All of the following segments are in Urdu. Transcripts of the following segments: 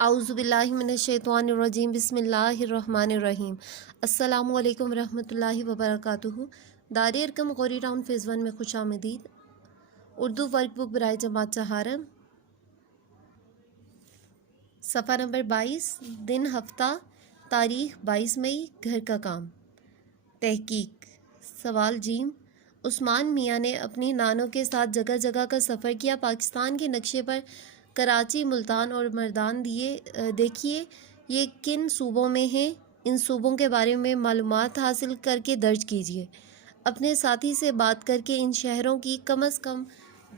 اعوذ باللہ من الشیطان الرجیم بسم اللہ الرحمن الرحیم۔ السلام علیکم ورحمۃ اللہ وبرکاتہ۔ دار ارقم غوری ٹاؤن فیز 1 میں خوش آمدید۔ اردو ورک بک برائے جماعت چہارم، صفحہ نمبر 22، دن ہفتہ، تاریخ 22 مئی، گھر کا کام۔ تحقیق۔ سوال جیم، عثمان میاں نے اپنی نانوں کے ساتھ جگہ جگہ کا سفر کیا۔ پاکستان کے نقشے پر کراچی، ملتان اور مردان دیکھیے یہ کن صوبوں میں ہیں، ان صوبوں کے بارے میں معلومات حاصل کر کے درج کیجیے۔ اپنے ساتھی سے بات کر کے ان شہروں کی کم از کم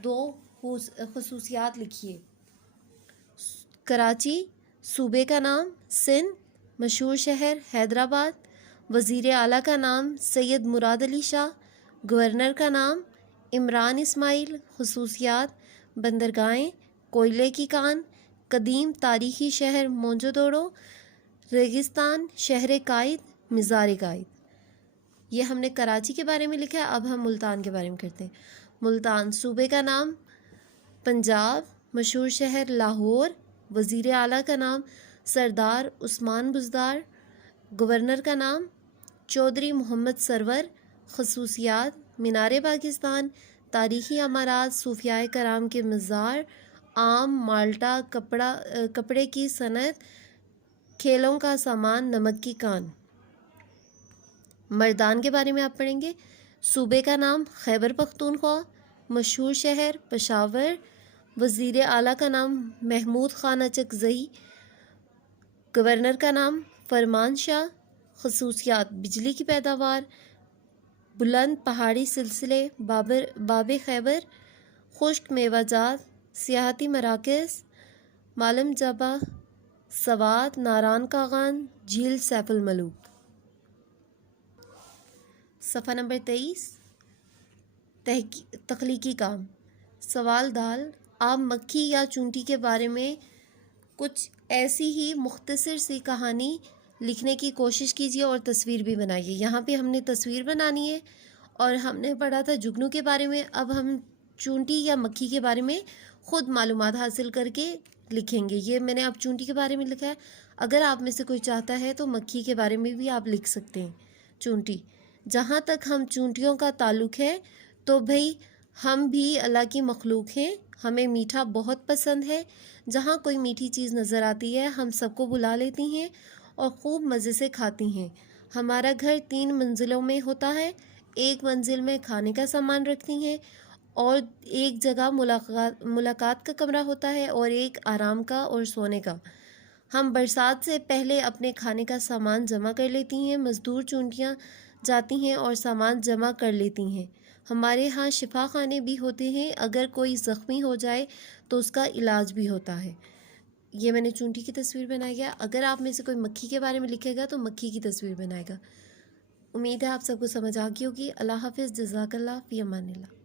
2 خصوصیات لکھیے۔ کراچی صوبے کا نام، سندھ مشہور شہر حیدرآباد، وزیر اعلیٰ کا نام سید مراد علی شاہ، گورنر کا نام عمران اسماعیل۔ خصوصیات: بندرگاہیں، کوئلے کی کان، قدیم تاریخی شہر موئن دڑو، ریگستان، شہر قائد، مزار قائد۔ یہ ہم نے کراچی کے بارے میں لکھا ہے۔ اب ہم ملتان کے بارے میں کرتے ہیں۔ ملتان صوبے کا نام پنجاب، مشہور شہر لاہور، وزیر اعلیٰ کا نام سردار عثمان بزدار، گورنر کا نام چودھری محمد سرور۔ خصوصیات: مینار پاکستان، تاریخی عمارات، صوفیاء کرام کے مزار، آم، مالٹا، کپڑے کی صنعت، کھیلوں کا سامان، نمک کی کان۔ مردان کے بارے میں آپ پڑھیں گے۔ صوبے کا نام خیبر پختونخوا، مشہور شہر پشاور، وزیر اعلیٰ کا نام محمود خان اچکزئی، گورنر کا نام فرمان شاہ۔ خصوصیات: بجلی کی پیداوار، بلند پہاڑی سلسلے، باب خیبر، خشک میوہ جات، سیاحتی مراکز، معلم جبہ، سوات، ناران کاغان، جھیل سیف الملوک۔ صفحہ نمبر 23، تخلیقی کام۔ سوال دال، آپ مکھی یا چونٹی کے بارے میں کچھ ایسی ہی مختصر سی کہانی لکھنے کی کوشش کیجیے اور تصویر بھی بنائیے۔ یہاں پہ ہم نے تصویر بنانی ہے اور ہم نے پڑھا تھا جگنو کے بارے میں۔ اب ہم چونٹی یا مکھی کے بارے میں خود معلومات حاصل کر کے لکھیں گے۔ یہ میں نے اب چونٹی کے بارے میں لکھا ہے، اگر آپ میں سے کوئی چاہتا ہے تو مکھی کے بارے میں بھی آپ لکھ سکتے ہیں۔ چونٹی، جہاں تک ہم چونٹیوں کا تعلق ہے تو بھئی ہم بھی اللہ کی مخلوق ہیں، ہمیں میٹھا بہت پسند ہے۔ جہاں کوئی میٹھی چیز نظر آتی ہے ہم سب کو بلا لیتی ہیں اور خوب مزے سے کھاتی ہیں۔ ہمارا گھر 3 منزلوں میں ہوتا ہے، ایک منزل میں کھانے کا سامان رکھتی ہیں اور ایک جگہ ملاقات کا کمرہ ہوتا ہے اور ایک آرام کا اور سونے کا۔ ہم برسات سے پہلے اپنے کھانے کا سامان جمع کر لیتی ہیں، مزدور چونٹیاں جاتی ہیں اور سامان جمع کر لیتی ہیں۔ ہمارے ہاں شفا خانے بھی ہوتے ہیں، اگر کوئی زخمی ہو جائے تو اس کا علاج بھی ہوتا ہے۔ یہ میں نے چونٹی کی تصویر بنائی ہے۔ اگر آپ میں سے کوئی مکھی کے بارے میں لکھے گا تو مکھی کی تصویر بنائے گا۔ امید ہے آپ سب کو سمجھ آ گئی ہوگی۔ اللہ حافظ، جزاک اللہ، فی امان اللہ۔